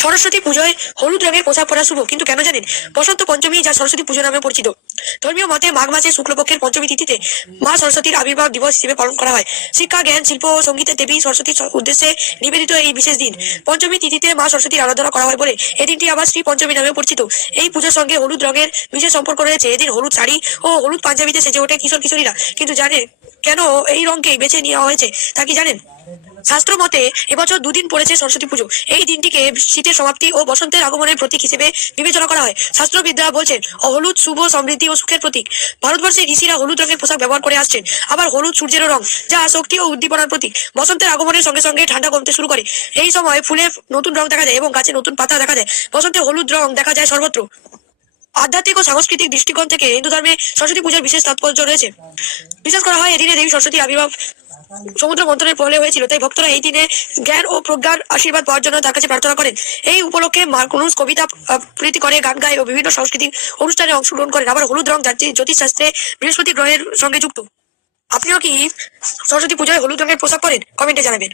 সরস্বতী পুজোয় হলুদ রঙের পোশাক পরা শুভ, কিন্তু কেন জানেন? বসন্ত পঞ্চমী, যা সরস্বতী পুজো নামে পরিচিত। ধর্মীয় মতে মাঘ মাসের শুক্লপক্ষের পঞ্চমী তিথিতে মা সরস্বতীর আবির্ভাব দিবস হিসেবে পালন করা হয়। শিক্ষা, জ্ঞান, শিল্প ও সঙ্গীতের দেবী সরস্বতীর উদ্দেশ্যে নিবেদিত এই বিশেষ দিন পঞ্চমী তিথিতে মা সরস্বতীর আরাধনা করা হয় বলে এই দিনটি আবার শ্রী পঞ্চমী নামেও পরিচিত। এই পুজোর সঙ্গে হলুদ রঙের বিশেষ সম্পর্ক রয়েছে। এদিন হলুদ শাড়ি ও হলুদ পাঞ্জাবিতে সেজে ওঠে কিশোর কিশোরীরা। কিন্তু জানেন কেন এই রঙকেই বেছে নেওয়া হয়েছে তা কি জানেন? শাস্ত্র মতে এবছর দুদিন পড়েছে সরস্বতী পুজো। এই দিনটিকে শীতের সমাপ্তি ও বসন্তের আগমনের প্রতীক হিসেবে বিবেচনা করা হয়। শাস্ত্রবিদরা বলছেন হলুদ শুভ, সমৃদ্ধি ও সুখের প্রতীক। ভারতবর্ষের ঋষিরা হলুদ রঙের পোশাক ব্যবহার করে আসছেন। আবার হলুদ সূর্যেরও রং, যা শক্তি ও উদ্দীপনার প্রতীক। বসন্তের আগমনের সঙ্গে সঙ্গে ঠান্ডা কমতে শুরু করে। এই সময় ফুলে নতুন রং দেখা যায় এবং গাছে নতুন পাতা দেখা যায়। বসন্তে হলুদ রং দেখা যায় সর্বত্র। আধ্যাত্মিক ও সাংস্কৃতিক দৃষ্টিকোণ থেকে হিন্দু ধর্মে সরস্বতী পূজার বিশেষ তাৎপর্য রয়েছে। বিশ্বাস করা হয় এদিনে দেবী সরস্বতীর আবির্ভাব সমুদ্র মন্থনের ফলে হয়েছিল, তাই ভক্তরা এই দিনে জ্ঞান ও প্রজ্ঞার আশীর্বাদ পাওয়ার জন্য তার কাছে প্রার্থনা করেন। এই উপলক্ষে মানুষ কবিতা আবৃত্তি করে, গান গায় ও বিভিন্ন সাংস্কৃতিক অনুষ্ঠানে অংশগ্রহণ করেন। আবার হলুদ রং জ্যোতিষশাস্ত্রে বৃহস্পতি গ্রহের সঙ্গে যুক্ত। আপনিও কি সরস্বতী পূজায় হলুদ রঙের পোশাক পরেন? কমেন্টে জানাবেন।